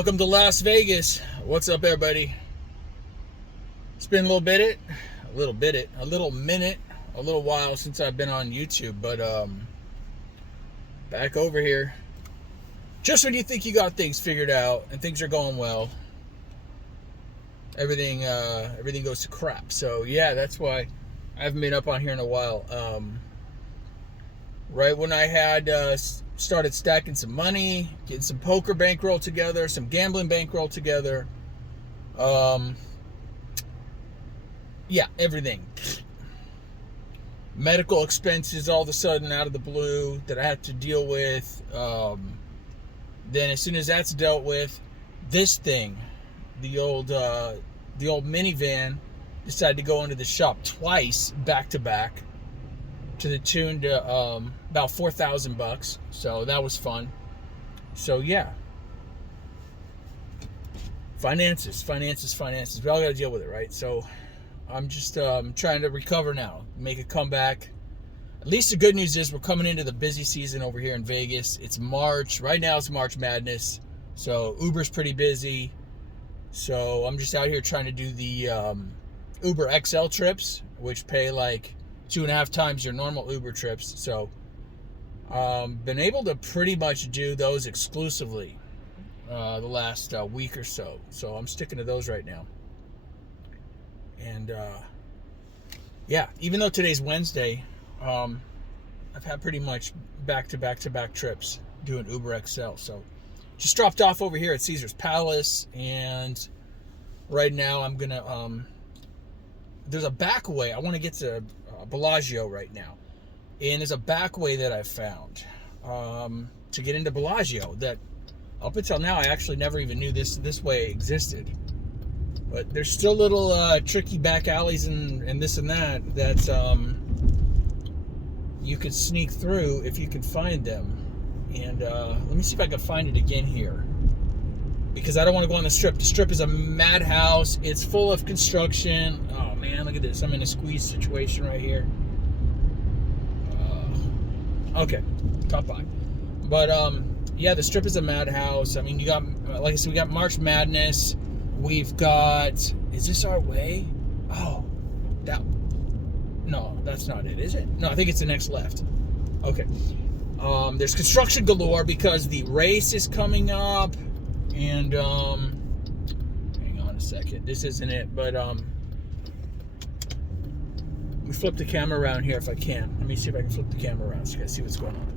Welcome to Las Vegas. What's up, everybody? It's been a little while since I've been on YouTube, but back over here. Just when you think you got things figured out and things are going well, everything goes to crap. So yeah, that's why I haven't been up on here in a while. Right when I had started stacking some money, getting some poker bankroll together, some gambling bankroll together. Yeah, everything. Medical expenses all of a sudden out of the blue that I had to deal with. Then as soon as that's dealt with, this thing, the old minivan, decided to go into the shop twice back to back, to the tune to about $4,000. So that was fun. So yeah, finances. We all got to deal with it, right? So I'm just trying to recover now, make a comeback. At least the good news is we're coming into the busy season over here in Vegas. It's March. Right now it's March Madness. So Uber's pretty busy. So I'm just out here trying to do the Uber XL trips, which pay like 2.5 times your normal Uber trips. So been able to pretty much do those exclusively the last week or so. So I'm sticking to those right now. And yeah, even though today's Wednesday, I've had pretty much back-to-back trips doing Uber XL. So just dropped off over here at Caesar's Palace, and right now I'm gonna there's a back way. I want to get to Bellagio right now, and there's a back way that I've found to get into Bellagio that up until now I actually never even knew this way existed. But there's still little tricky back alleys and this and that you could sneak through if you could find them. And let me see if I can find it again here, because I don't want to go on the Strip. The Strip is a madhouse. It's full of construction. Oh man, look at this. I'm in a squeeze situation right here. Okay, top five. But yeah, the Strip is a madhouse. I mean, you got, like I said, we got March Madness. We've got, is this our way? Oh, no, that's not it, is it? No, I think it's the next left. Okay. There's construction galore because the race is coming up, and hang on a second, this isn't it, but let me flip the camera around here if I can. Let me see if I can flip the camera around so you guys see what's going on.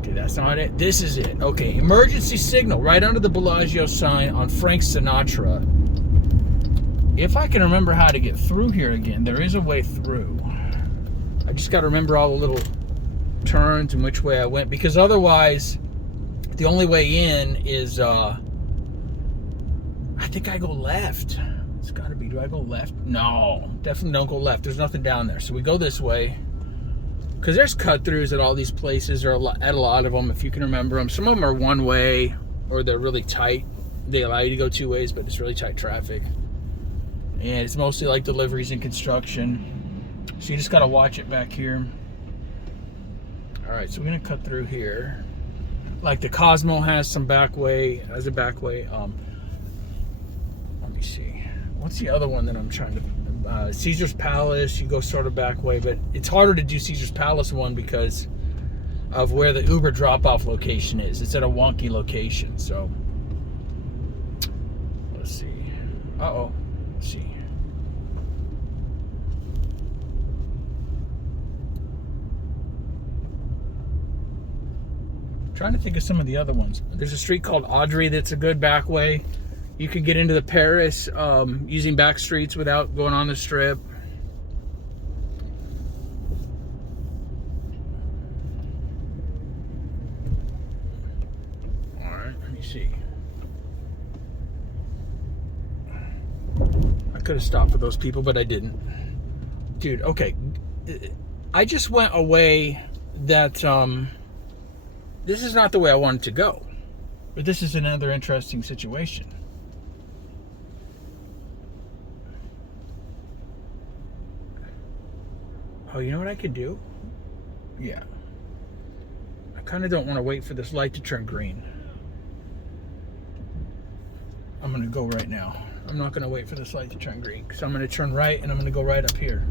Okay, that's not it. This is it. Okay, emergency signal right under the Bellagio sign on Frank Sinatra. If I can remember how to get through here again, there is a way through. I just got to remember all the little turns and which way I went, because otherwise the only way in is I think I go left. It's got to be. Do I go left? No, definitely don't go left. There's nothing down there. So we go this way, because there's cut-throughs at all these places, or at a lot of them, if you can remember them. Some of them are one way, or they're really tight. They allow you to go two ways, but it's really tight traffic. And it's mostly like deliveries and construction. So you just got to watch it back here. All right, so we're going to cut through here. Like the Cosmo has some back way, as a back way. Let me see. What's the other one that I'm trying to... Caesar's Palace, you go sort of back way, but it's harder to do Caesar's Palace one because of where the Uber drop-off location is. It's at a wonky location, so let's see. Let's see. I'm trying to think of some of the other ones. There's a street called Audrey that's a good back way. You can get into the Paris using back streets without going on the Strip. All right, let me see. I could have stopped for those people, but I didn't. Dude, okay. I just went a way that this is not the way I wanted to go. But this is another interesting situation. Oh, you know what I could do? Yeah. I kind of don't want to wait for this light to turn green. I'm gonna go right now. I'm not gonna wait for this light to turn green, because I'm gonna turn right and I'm gonna go right up here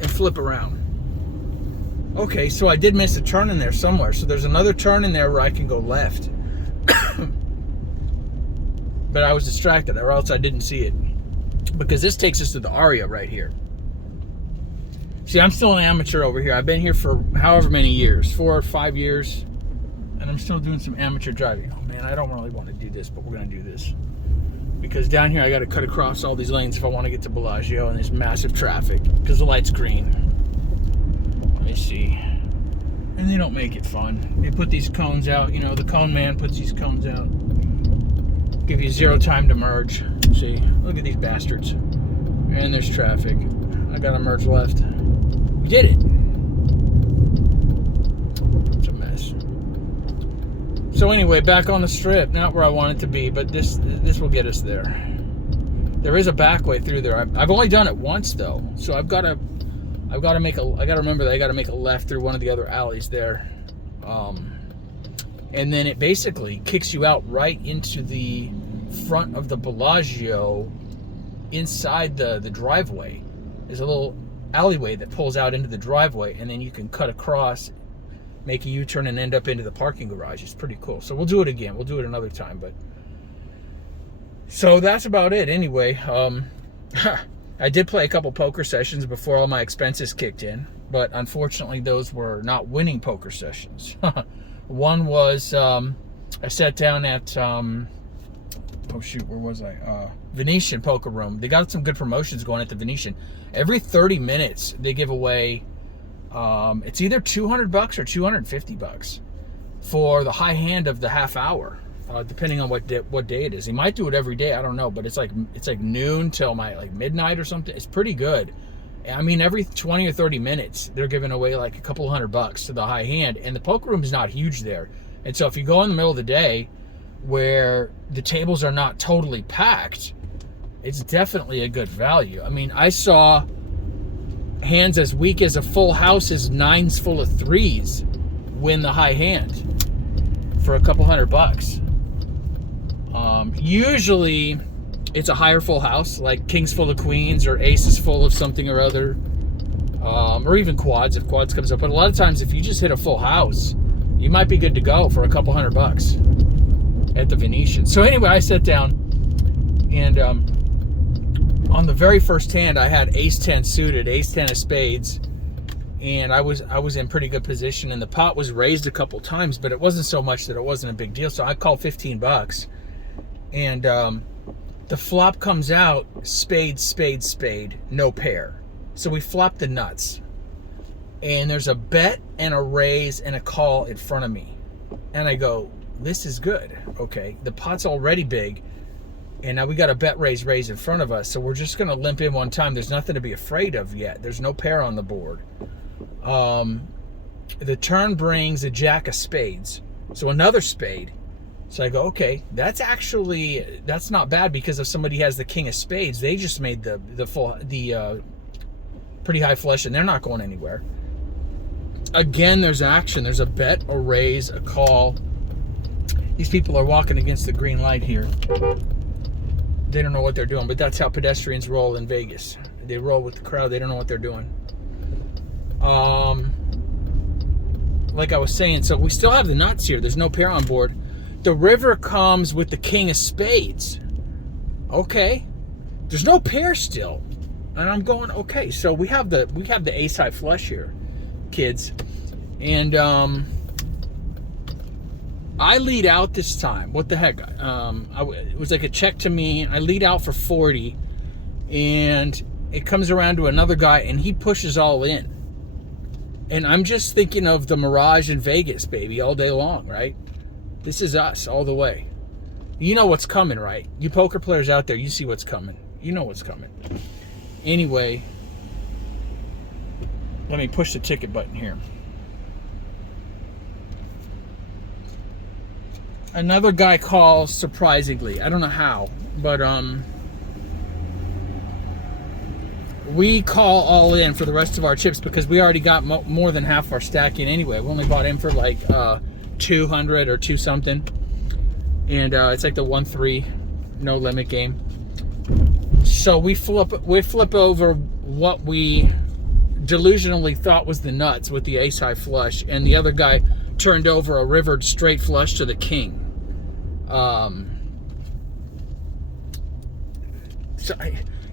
and flip around. Okay, so I did miss a turn in there somewhere. So there's another turn in there where I can go left. But I was distracted, or else I didn't see it. Because this takes us to the Aria right here. See, I'm still an amateur over here. I've been here for however many years, 4 or 5 years, and I'm still doing some amateur driving. Oh man, I don't really want to do this, but we're gonna do this. Because down here I gotta cut across all these lanes if I want to get to Bellagio, and there's massive traffic, because the light's green. Let me see. And they don't make it fun. They put these cones out, you know, the cone man puts these cones out. Give you 0 time to merge. See, look at these bastards. And there's traffic. I gotta merge left. We did it. It's a mess. So anyway, back on the strip. Not where I want it to be, but this will get us there. There is a back way through there. I've only done it once though, so I gotta remember that I gotta make a left through one of the other alleys there. And then it basically kicks you out right into the front of the Bellagio inside the driveway. There's a little alleyway that pulls out into the driveway, and then you can cut across, make a U-turn, and end up into the parking garage. It's pretty cool. So we'll do it again. We'll do it another time. But so that's about it anyway. I did play a couple poker sessions before all my expenses kicked in, but unfortunately those were not winning poker sessions. One was, I sat down at, oh shoot, where was I? Venetian Poker Room. They got some good promotions going at the Venetian. Every 30 minutes, they give away, it's either $200 or $250 for the high hand of the half hour, depending on what day it is. They might do it every day, I don't know, but it's like noon till midnight or something. It's pretty good. I mean, every 20 or 30 minutes, they're giving away like a couple $100 to the high hand, and the poker room is not huge there. And so if you go in the middle of the day where the tables are not totally packed, it's definitely a good value. I mean, I saw hands as weak as a full house is 9s full of 3s win the high hand for a couple $100. Usually it's a higher full house, like kings full of queens or aces full of something or other, or even quads if quads comes up. But a lot of times if you just hit a full house, you might be good to go for a couple $100 at the Venetian. So anyway, I sat down, and on the very first hand I had ace-10 suited, ace-10 of spades, and I was in pretty good position, and the pot was raised a couple times, but it wasn't so much that it wasn't a big deal. So I called $15, and the flop comes out, spade, spade, spade, no pair. So we flop the nuts, and there's a bet and a raise and a call in front of me, and I go, this is good. Okay, the pot's already big, and now we got a bet raise in front of us, so we're just gonna limp in one time. There's nothing to be afraid of yet. There's no pair on the board. The turn brings a jack of spades, so another spade. So I go, okay, that's not bad, because if somebody has the king of spades, they just made the pretty high flush, and they're not going anywhere. Again, there's action. There's a bet, a raise, a call. These people are walking against the green light here. They don't know what they're doing, but that's how pedestrians roll in Vegas. They roll with the crowd. They don't know what they're doing. Like I was saying, so we still have the nuts here. There's no pair on board. The river comes with the king of spades. Okay, there's no pair still, and I'm going, okay. So we have the ace high flush here, kids, and I lead out this time. What the heck? It was like a check to me. I lead out for 40, and it comes around to another guy, and he pushes all in. And I'm just thinking of the Mirage in Vegas, baby, all day long, right? This is us all the way. You know what's coming, right? You poker players out there, you see what's coming. You know what's coming. Anyway, let me push the ticket button here. Another guy calls, surprisingly. I don't know how, but we call all in for the rest of our chips, because we already got more than half our stack in anyway. We only bought in for like 200 or 2 something, and it's like the 1-3 no limit game. So we flip over what we delusionally thought was the nuts with the ace high flush, and the other guy turned over a rivered straight flush to the king.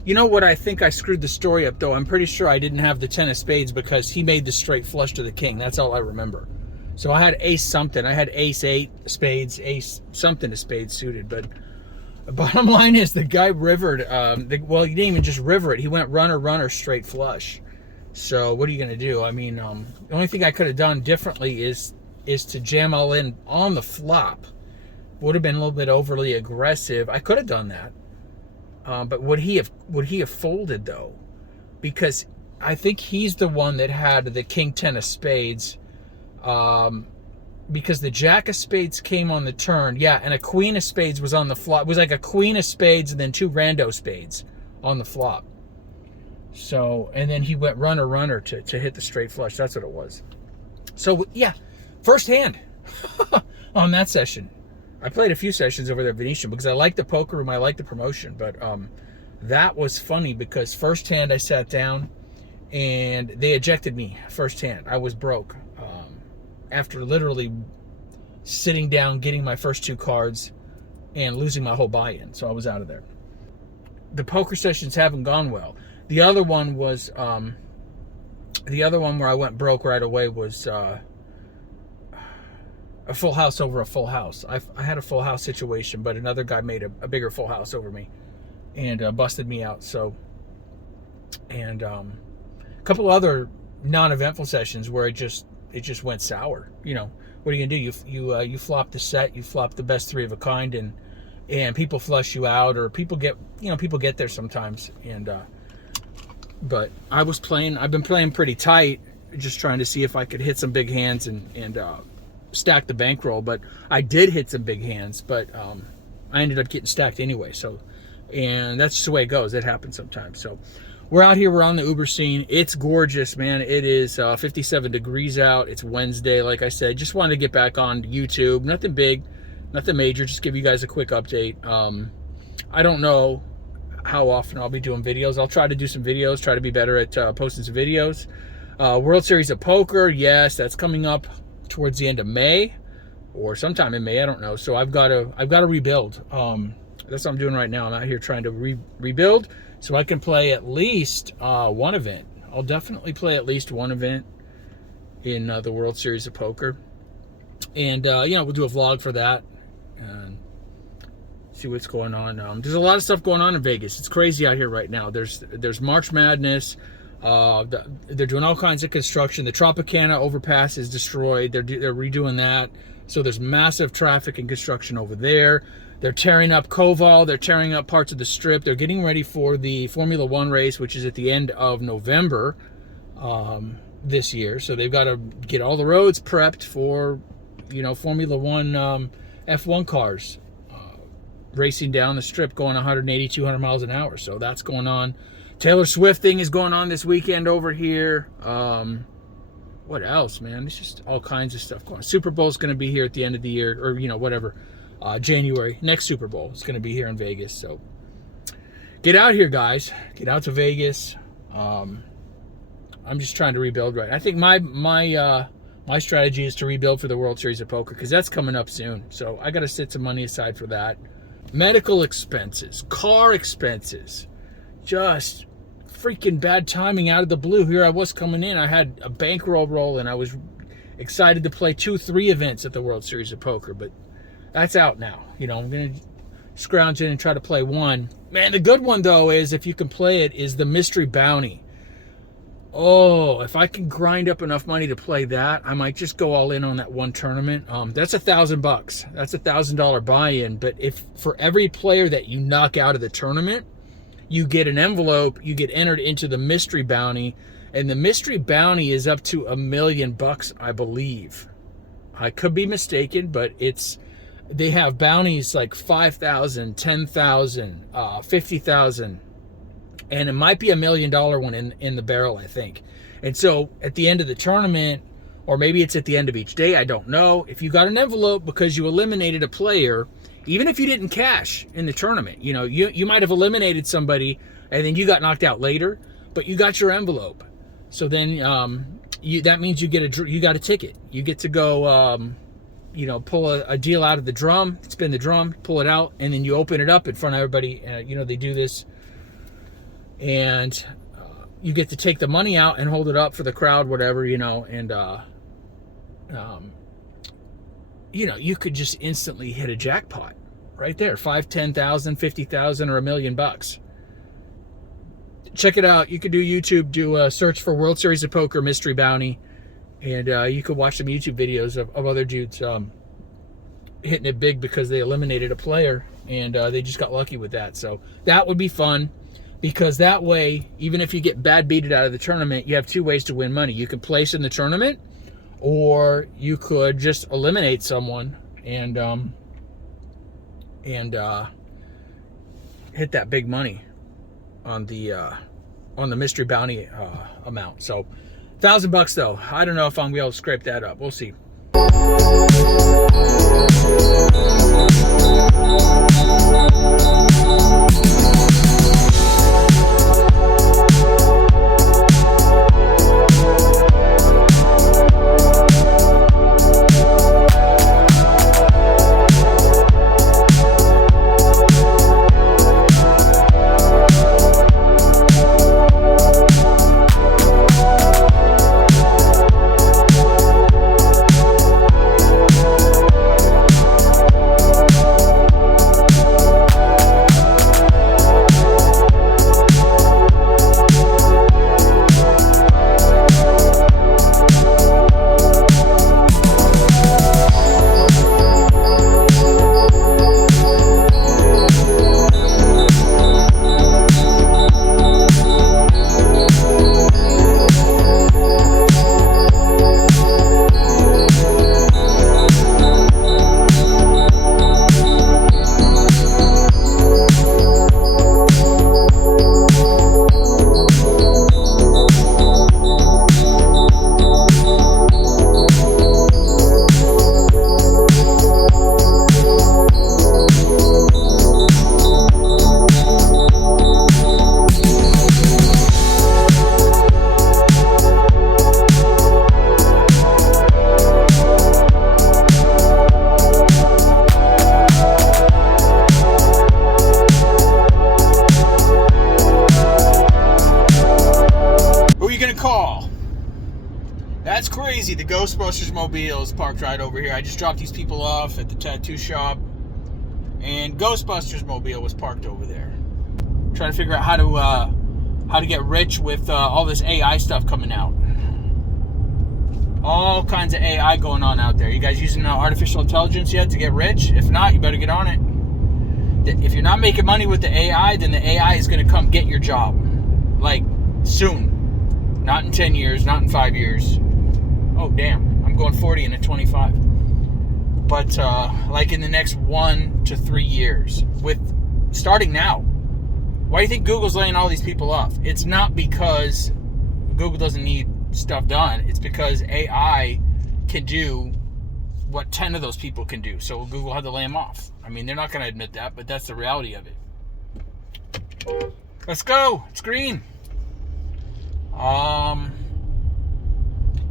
You know what? I think I screwed the story up, though. I'm pretty sure I didn't have the 10 of spades because he made the straight flush to the king. That's all I remember. So I had ace something. I had ace 8 spades, ace something of spades suited. But the bottom line is the guy rivered. Well, he didn't even just river it. He went runner straight flush. So what are you going to do? I mean, the only thing I could have done differently is to jam all in on the flop. Would have been a little bit overly aggressive. I could have done that. But would he have folded, though? Because I think he's the one that had the king 10 of spades. Because the jack of spades came on the turn. Yeah, and a queen of spades was on the flop. It was like a queen of spades and then 2 rando spades on the flop. So, and then he went runner to hit the straight flush. That's what it was. So, yeah, first hand on that session. I played a few sessions over there at Venetian because I like the poker room, I like the promotion, but that was funny because first hand I sat down and they ejected me first hand. I was broke after literally sitting down, getting my first 2 cards and losing my whole buy-in, so I was out of there. The poker sessions haven't gone well. The other one was, the other one where I went broke right away was a full house over a full house. I had a full house situation, but another guy made a bigger full house over me and busted me out. So, and a couple other non-eventful sessions where it just went sour. You know, what are you gonna do? You flop the set, you flop the best 3 of a kind, and people flush you out, or people get there sometimes. And but I've been playing pretty tight, just trying to see if I could hit some big hands and stack the bankroll. But I did hit some big hands, but I ended up getting stacked anyway. So, and that's just the way it goes. It happens sometimes. So we're out here, we're on the Uber scene. It's gorgeous, man. It is 57 degrees out. It's Wednesday, like I said. Just wanted to get back on YouTube. Nothing big, nothing major. Just give you guys a quick update. I don't know how often I'll be doing videos. I'll try to do some videos, try to be better at posting some videos. World Series of Poker, yes, that's coming up towards the end of May or sometime in May, I don't know. So I've got to rebuild. That's what I'm doing right now. I'm out here trying to rebuild so I can play at least one event. I'll definitely play at least one event in the World Series of Poker. And we'll do a vlog for that and see what's going on. There's a lot of stuff going on in Vegas. It's crazy out here right now. There's March Madness. They're doing all kinds of construction. The Tropicana overpass is destroyed. They're redoing that. So there's massive traffic and construction over there. They're tearing up Koval. They're tearing up parts of the Strip. They're getting ready for the Formula One race, which is at the end of November this year. So they've got to get all the roads prepped for, Formula One F1 cars racing down the Strip going 180, 200 miles an hour. So that's going on. Taylor Swift thing is going on this weekend over here. What else, man? It's just all kinds of stuff going on. Super Bowl's going to be here at the end of the year, or, whatever. January. Next Super Bowl is going to be here in Vegas. So get out here, guys. Get out to Vegas. I'm just trying to rebuild right. I think my strategy is to rebuild for the World Series of Poker because that's coming up soon. So I got to set some money aside for that. Medical expenses, car expenses, just freaking bad timing out of the blue. Here I was coming in. I had a bankroll roll, and I was excited to play 2-3 events at the World Series of Poker, but that's out now. I'm going to scrounge in and try to play one. Man, the good one, though, is if you can play it, is the Mystery Bounty. Oh, if I can grind up enough money to play that, I might just go all in on that one tournament. That's $1,000. That's $1,000 buy-in. But if for every player that you knock out of the tournament, you get an envelope, you get entered into the Mystery Bounty, and the Mystery Bounty is up to $1 million, I believe. I could be mistaken, but they have bounties like 5,000, 10,000, 50,000. And it might be $1 million one in the barrel, I think. And so at the end of the tournament, or maybe it's at the end of each day, I don't know. If you got an envelope because you eliminated a player even if you didn't cash in the tournament. You know, you might have eliminated somebody and then you got knocked out later, but you got your envelope. So then that means you got a ticket. You get to go, pull a deal out of the drum, spin the drum, pull it out, and then you open it up in front of everybody. They do this, and you get to take the money out and hold it up for the crowd, whatever, and you could just instantly hit a jackpot right there, 5, 10,000, 50,000, or $1 million. Check it out. You could do YouTube, do a search for World Series of Poker Mystery Bounty, and you could watch some YouTube videos of other dudes hitting it big because they eliminated a player, and they just got lucky with that. So that would be fun, because that way, even if you get bad beated out of the tournament, you have 2 ways to win money. You can place in the tournament, or you could just eliminate someone and hit that big money on the mystery bounty amount. So $1,000 though. I don't know if I'm gonna be able to scrape that up. We'll see. That's crazy. The Ghostbusters mobile is parked right over here. I just dropped these people off at the tattoo shop, and Ghostbusters mobile was parked over there. Trying to figure out how to get rich with all this AI stuff coming out. All kinds of AI going on out there. You guys using artificial intelligence yet to get rich? If not, you better get on it. If you're not making money with the AI, then the AI is going to come get your job. Like, soon. Not in 10 years, not in 5 years. Oh, damn. I'm going 40 in a 25. But, like in the next 1 to 3 years. Starting now. Why do you think Google's laying all these people off? It's not because Google doesn't need stuff done. It's because AI can do what 10 of those people can do. So Google had to lay them off. I mean, they're not going to admit that, but that's the reality of it. Let's go. It's green.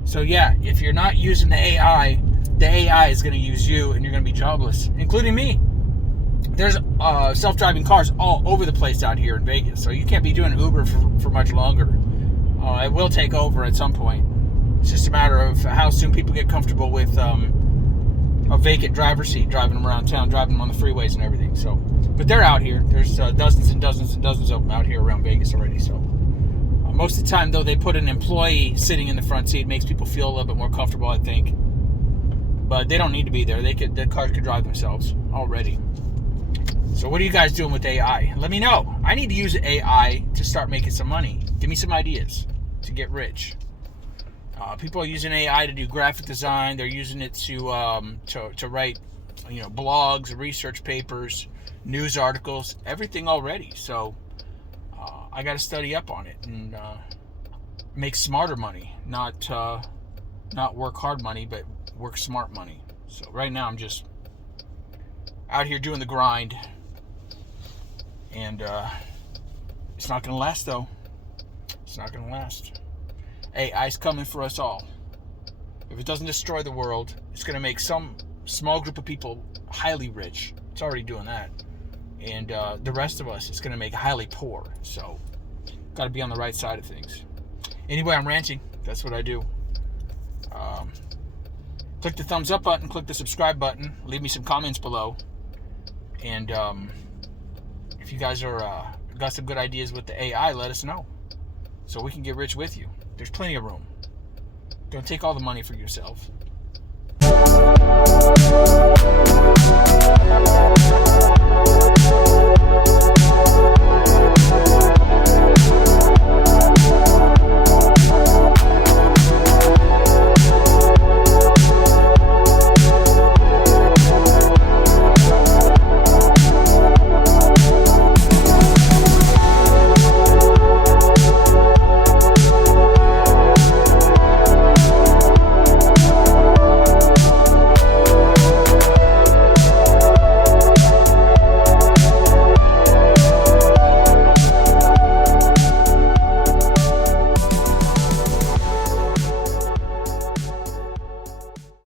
So yeah, if you're not using the AI is going to use you, and you're going to be jobless, including me. There's self-driving cars all over the place out here in Vegas, so you can't be doing Uber for much longer. It will take over at some point. It's just a matter of how soon people get comfortable with a vacant driver's seat, driving them around town, driving them on the freeways and everything. So, but they're out here. There's dozens and dozens and dozens of them out here around Vegas already. So, most of the time, though, they put an employee sitting in the front seat. It makes people feel a little bit more comfortable, I think. But they don't need to be there. The cars could drive themselves already. So what are you guys doing with AI? Let me know. I need to use AI to start making some money. Give me some ideas to get rich. People are using AI to do graphic design. They're using it to write, blogs, research papers, news articles, everything already. So I got to study up on it and make smarter money, not work hard money, but work smart money. So right now out here doing the grind. And it's not going to last, though. It's not going to last. AI's coming for us all. If it doesn't destroy the world, it's going to make some small group of people highly rich. It's already doing that. And the rest of us, it's going to make highly poor. So, got to be on the right side of things. Anyway, I'm ranting. That's what I do. Click the thumbs up button. Click the subscribe button. Leave me some comments below. And if you guys are got some good ideas with the AI, let us know. So we can get rich with you. There's plenty of room. Don't take all the money for yourself.